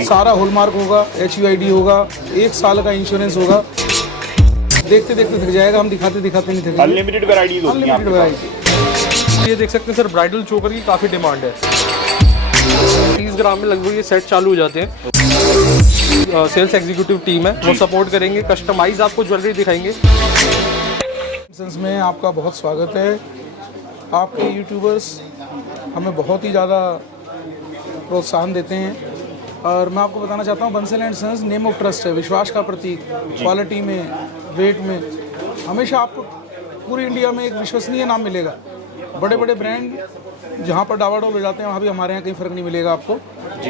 सारा हॉलमार्क होगा, HUID होगा, 1 साल का इंश्योरेंस होगा। देखते देखते थक जाएगा, हम दिखाते दिखाते नहीं थकेंगे। अनलिमिटेड वैरायटीज होती हैं आपके वैरायटी। ये देख सकते हैं सर, ब्राइडल चोकर की काफ़ी डिमांड है। 30 ग्राम में लगभग ये सेट चालू हो जाते हैं। सेल्स एग्जीक्यूटिव टीम है, वो सपोर्ट करेंगे, कस्टमाइज आपको ज्वेलरी दिखाएंगे। में आपका बहुत स्वागत है। आपके यूट्यूबर्स हमें बहुत ही ज़्यादा प्रोत्साहन देते हैं और मैं आपको बताना चाहता हूँ, Bansal and Sons name of trust है, विश्वास का प्रतीक। क्वालिटी में, वेट में हमेशा आपको पूरी इंडिया में एक विश्वसनीय नाम मिलेगा। बड़े बड़े ब्रांड जहाँ पर डावाडोल हो जाते हैं, वहाँ भी हमारे यहाँ कहीं फ़र्क नहीं मिलेगा आपको।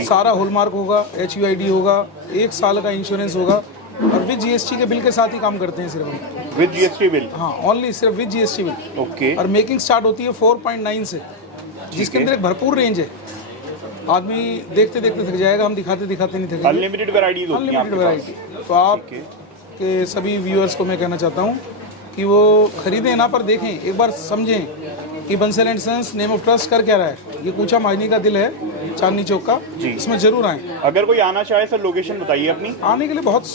सारा हॉलमार्क होगा, HUID होगा, 1 साल का इंश्योरेंस होगा और विद GST के बिल के साथ ही काम करते हैं सिर्फ हम। With GST bill? हाँ, ओनली सिर्फ विद GST बिल। ओके। और मेकिंग स्टार्ट होती है 4.9 से, जिसके अंदर एक भरपूर रेंज है। आदमी देखते देखते थक जाएगा, हम दिखाते दिखाते नहीं थकेंगे। अनलिमिटेड वैरायटीज होती हैं अनलिमिटेड वैरायटी। तो आप के सभी व्यूअर्स को मैं कहना चाहता हूँ कि वो खरीदें ना, पर देखें, एक बार समझें कि Bansal and Sons name of trust कर क्या रहा है। ये कूचा मायने का दिल है, चांदनी चौक का, इसमें जरूर आएँ। अगर कोई आना चाहे सर, लोकेशन बताइए अपनी। आने के लिए बहुत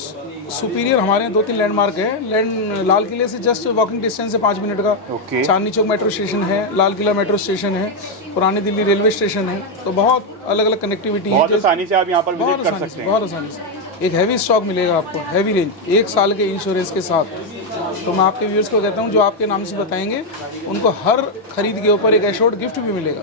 सुपीरियर हमारे यहाँ 2-3 लैंडमार्क है। लाल किले से जस्ट वॉकिंग डिस्टेंस है 5 मिनट का। चांदनी चौक मेट्रो स्टेशन है, लाल किला मेट्रो स्टेशन है, पुरानी दिल्ली रेलवे स्टेशन है। तो बहुत अलग अलग कनेक्टिविटी है, बहुत आसानी से आप यहाँ पर विजिट कर सकते हैं। बहुत आसानी से एक हैवी स्टॉक मिलेगा आपको, हैवी रेंज, 1 साल के इंश्योरेंस के साथ। तो मैं आपके व्यूअर्स को कहता हूँ, जो आपके नाम से बताएंगे उनको हर खरीद के ऊपर एक एश्योर्ड गिफ्ट भी मिलेगा।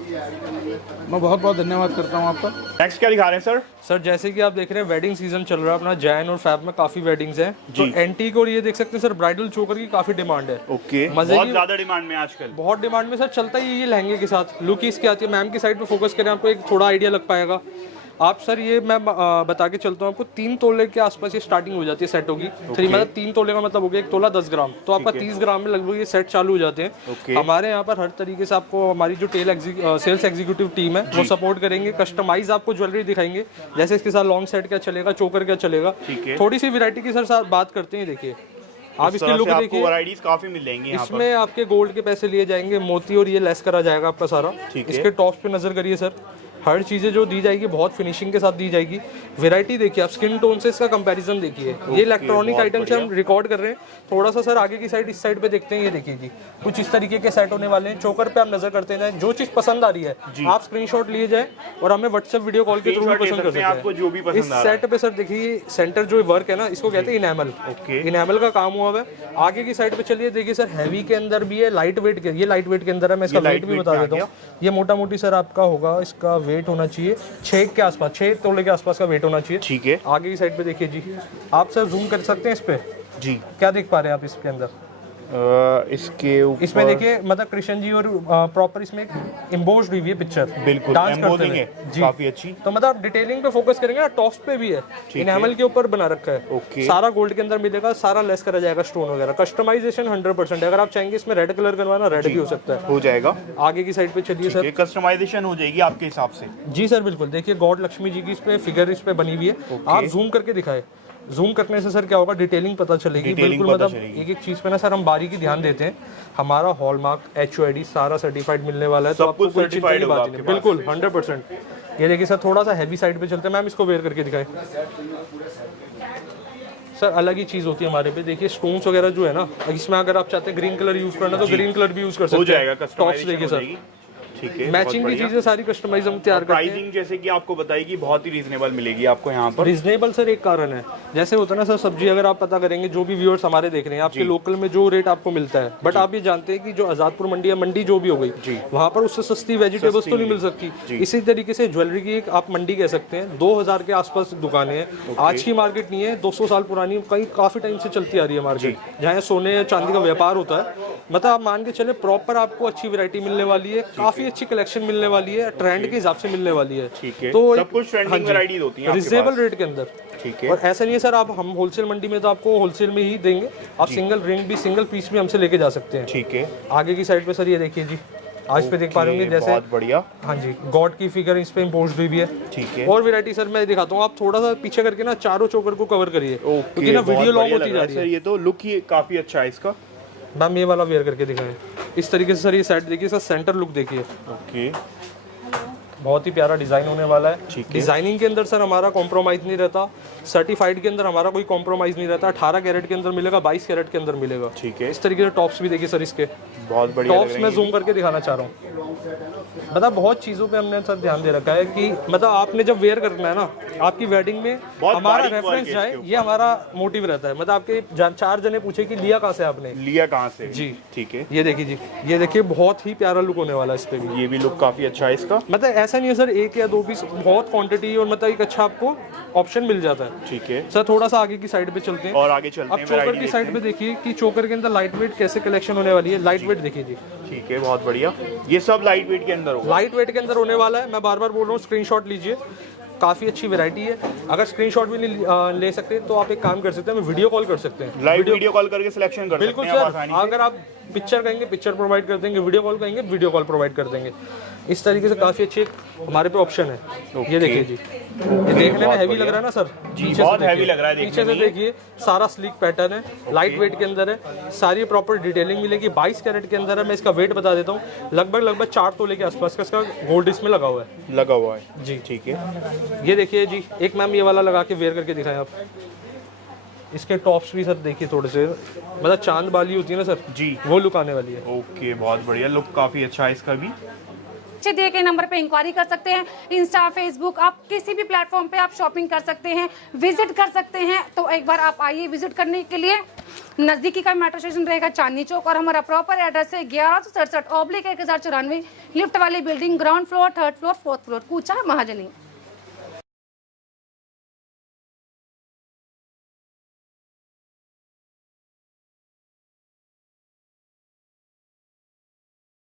मैं बहुत बहुत धन्यवाद करता हूँ आपका। नेक्स्ट क्या दिखा रहे हैं सर? सर जैसे कि आप देख रहे हैं, वेडिंग सीजन चल रहा है अपना, जैन और फैब में काफी वेडिंग्स हैं। तो एंटीक और ये देख सकते हैं सर, ब्राइडल चोकर की काफी डिमांड है। ओके। बहुत ज्यादा डिमांड में आजकल। बहुत डिमांड में सर, चलता ही ये लहंगे के साथ। लुक इसकी आती है। मैम की साइड पे फोकस करें, आपको एक थोड़ा आइडिया लग पाएगा। आप सर ये मैं बता के चलता हूँ आपको, 3 तोले के आसपास ये स्टार्टिंग हो जाती है सेटों की। 3 मतलब 3 तोले का मतलब हो गया 1 तोला 10 ग्राम। तो आपका 30 ग्राम में लगभग ये सेट चालू हो जाते हैं। हमारे यहाँ पर हर तरीके से आपको हमारी जो सेल्स एग्जीक्यूटिव टीम है, वो सपोर्ट करेंगे, कस्टमाइज आपको ज्वेलरी दिखाएंगे। जैसे इसके साथ लॉन्ग सेट क्या चलेगा, चोकर क्या चलेगा, थोड़ी सी वैरायटी की सर साथ बात करते हैं। देखिए आप इसकी लुक देखिए, वैरायटीज काफी मिल जाएंगी यहाँ पर। इसमें आपके गोल्ड के पैसे लिए जाएंगे, मोती और ये लेस करा जाएगा आपका सारा। इसके टॉप्स पे नजर करिए सर, हर चीज़ें जो दी जाएगी बहुत फिनिशिंग के साथ दी जाएगी। वैरायटी देखिए आप, स्किन टोन से इसका कंपैरिजन देखिए। ये इलेक्ट्रॉनिक आइटम से हम रिकॉर्ड कर रहे हैं। थोड़ा सा सर आगे की साइड, इस साइड पे देखते हैं। ये देखिए जी, कुछ इस तरीके के सेट होने वाले हैं। चोकर पे आप नजर करते हैं, जो चीज़ पसंद आ रही है आप स्क्रीनशॉट लिए जाए और हमें व्हाट्सएप वीडियो कॉल के थ्रू पसंद कर सकते हैं आपको जो भी पसंद इस सेट पे। सर देखिए सेंटर जो वर्क है ना, इसको कहते हैं इनेमल। इनेमल का काम हुआ है। आगे की साइड पे चलिए, देखिए सर हैवी के अंदर भी है, लाइट वेट के, ये लाइट वेट के अंदर है। मैं इसका वेट भी बता देता हूँ। ये मोटा मोटी सर आपका होगा, इसका वेट होना चाहिए 6 के आसपास, 6 तोले के आसपास का वेट होना चाहिए। ठीक है। आगे की साइड पे देखिए जी, आप सर जूम कर सकते हैं इस पे जी। क्या देख पा रहे हैं आप इसके अंदर? इसके ऊपर इसमें देखिए मतलब कृष्ण जी और प्रॉपर इसमें एक एम्बोस्ड हुई है पिक्चर। बिल्कुल डांस करते है जी, काफी अच्छी। तो मतलब डिटेलिंग पे फोकस करेंगे ना, टॉप्स पे भी है, इनेमल के ऊपर बना रखा है। सारा गोल्ड के अंदर मिलेगा, सारा लेस करा जाएगा, स्टोन वगैरह। कस्टमाइजेशन 100% है। अगर आप चाहेंगे इसमें रेड कलर करवाना, रेड भी हो सकता है, हो जाएगा। आगे की साइड पे चलिए सर, कस्टमाइजेशन हो जाएगी आपके हिसाब से। जी सर बिल्कुल। देखिए गॉड लक्ष्मी जी की इस पे फिगर इस पे बनी हुई है। आप जूम करके दिखाए, जूम करने से सर क्या होगा, डिटेलिंग पता चलेगी। बिल्कुल मतलब एक एक चीज पे ना सर हम बारीकी ध्यान देते हैं। हमारा हॉलमार्क, HUID सारा सर्टिफाइड मिलने वाला है, तो आपको कोई चिंता की बात नहीं। बिल्कुल 100%। ये देखिए सर, थोड़ा सा हैवी साइड पे चलते हैं। मैम इसको वेयर करके दिखाएं सर, अलग ही चीज होती है हमारे पे। देखिए स्टोन्स वगैरह जो है ना, इसमें अगर आप चाहते हैं ग्रीन कलर यूज करना तो ग्रीन कलर भी यूज कर सकते हैं। टॉप्स देखिए सर, ठीक है, मैचिंग की चीजें सारी कस्टमाइज हम तैयार करते हैं। प्राइसिंग जैसे कि आपको बताइए बहुत ही रीजनेबल मिलेगी आपको यहाँ पर। रीजनेबल सर एक कारण है, जैसे होता है ना सर, सब्जी अगर आप पता करेंगे, जो भी व्यूअर्स हमारे देख रहे हैं, आपके लोकल में जो रेट आपको मिलता है, बट आप ये जानते हैं कि जो आजादपुर मंडी या मंडी जो भी हो गई, वहाँ पर उससे सस्ती वेजिटेबल्स तो नहीं मिल सकती। इसी तरीके से ज्वेलरी की एक आप मंडी कह सकते हैं। 2000 के आसपास दुकानें हैं। आज की मार्केट नहीं है, 200 साल पुरानी, कहीं काफी टाइम से चलती आ रही है मार्केट, जहाँ सोने या चांदी का व्यापार होता है। मतलब आप मान के चले प्रॉपर आपको अच्छी वैरायटी मिलने वाली है, काफी अच्छी कलेक्शन मिलने वाली है, ट्रेंड के हिसाब से मिलने वाली है। तो सब कुछ ट्रेंडिंग वैरायटीज होती हैं रिजनेबल रेट के अंदर। ठीक है। और ऐसा नहीं है सर, आप हम होलसेल मंडी में तो आपको होलसेल में ही देंगे। आप सिंगल रिंग भी, सिंगल पीस भी हमसे लेके जा सकते हैं। ठीक है। आगे की साइड पे सर ये देखिए जी, आज पे देख पा रहे होंगे जैसे, बहुत बढ़िया। हाँ जी, गॉड की फिगर इस पे इम्पोज्ड हुई भी है। ठीक है। और वैरायटी सर मैं दिखाता हूँ, आप थोड़ा सा पीछे करके ना चारों चोकर को कवर करिए, क्योंकि ना वीडियो लॉन्ग होती जा रही है। ये तो लुक ही काफी अच्छा है इसका। मैम ये वाला वेयर करके दिखाएं। इस तरीके से सर ये सेट देखिए, इसका सेंटर लुक देखिए। ओके। बहुत ही प्यारा डिजाइन होने वाला है। ठीक है। डिजाइनिंग के अंदर सर हमारा कॉम्प्रोमाइज नहीं रहता, सर्टिफाइड के अंदर हमारा कोई कॉम्प्रोमाइज नहीं रहता। 18 कैरेट के अंदर मिलेगा, 22 कैरेट के अंदर मिलेगा। ठीक है। इस तरीके से टॉप्स भी देखिए सर इसके, बहुत बढ़िया लग टॉप्स रहे मैं हैं जूम करके दिखाना चाह रहा हूँ। मतलब बहुत चीज़ों पे हमने सर ध्यान दे रखा है कि मतलब आपने जब वेयर करना है ना आपकी वेडिंग में, बहुत हमारा बारीक work रेफरेंस है जाए, इसके ये हमारा मोटिव रहता है। मतलब आपके 4 जने पूछे कि लिया कहाँ से आपने, लिया कहाँ से जी। ठीक है। ये देखिए जी, ये देखिए बहुत ही प्यारा लुक होने वाला है इस पे भी। ये भी लुक काफी अच्छा है इसका। मतलब ऐसा नहीं है सर एक या 2 पीस, बहुत क्वांटिटी और मतलब एक अच्छा आपको ऑप्शन मिल जाता है। ठीक है। सर थोड़ा सा आगे की साइड पे चलते हैं और आगे चलते अब हैं, चोकर variety की साइड देखते पे देखिए कि चोकर के अंदर लाइट वेट कैसे कलेक्शन होने वाली है। लाइट वेट देखिए जी, हैं। ठीक है, बहुत बढ़िया। ये सब लाइट वेट के अंदर होगा। लाइट वेट के अंदर होने वाला है। मैं बार बार बोल रहा हूँ स्क्रीनशॉट लीजिए, काफ़ी अच्छी वैरायटी है। अगर स्क्रीनशॉट भी नहीं ले सकते तो आप एक काम कर सकते हैं, हमें वीडियो कॉल कर सकते हैं। लाइव वीडियो कॉल करके सिलेक्शन कर बिल्कुल सकते हैं आप सर, आसानी से। अगर आप पिक्चर कहेंगे पिक्चर प्रोवाइड कर देंगे, वीडियो कॉल कहेंगे वीडियो कॉल प्रोवाइड कर देंगे। इस तरीके से काफ़ी अच्छे हमारे पे ऑप्शन है। ये देखिए जी, ये देखने में हैवी लग रहा है ना सर जी, पीछे बहुत से हैवी देखिए। लग रहा है पीछे से देखिए सारा स्लीक पैटर्न है, लाइट वेट के अंदर है, सारी प्रॉपर डिटेलिंग मिलेगी। 22 कैरेट के अंदर है। मैं इसका वेट बता देता हूँ, लगभग 4 तोले के आसपास का इसका गोल्ड इसमें लगा हुआ है। लगा हुआ है जी ठीक है। ये देखिए जी, एक मैम ये वाला लगा के वेयर करके दिखाएं आप। इसके टॉप्स भी सर देखिए थोड़े से, मतलब चांद बाली होती है ना सर जी, वो लुक आने वाली है। ओके, बहुत बढ़िया लुक, काफी अच्छा है इसका भी। नीचे दिए गए नंबर पे इंक्वायरी कर सकते हैं। इंस्टा, फेसबुक, आप किसी भी प्लेटफॉर्म पे आप शॉपिंग कर सकते हैं, विजिट कर सकते हैं। तो एक बार आप आइए विजिट करने के लिए। नज़दीकी का मेट्रो स्टेशन रहेगा चांदनी चौक और हमारा प्रॉपर एड्रेस है 1167/1094 लिफ्ट वाली building, ground floor, 3rd floor, 4th floor, कूचा महाजनी।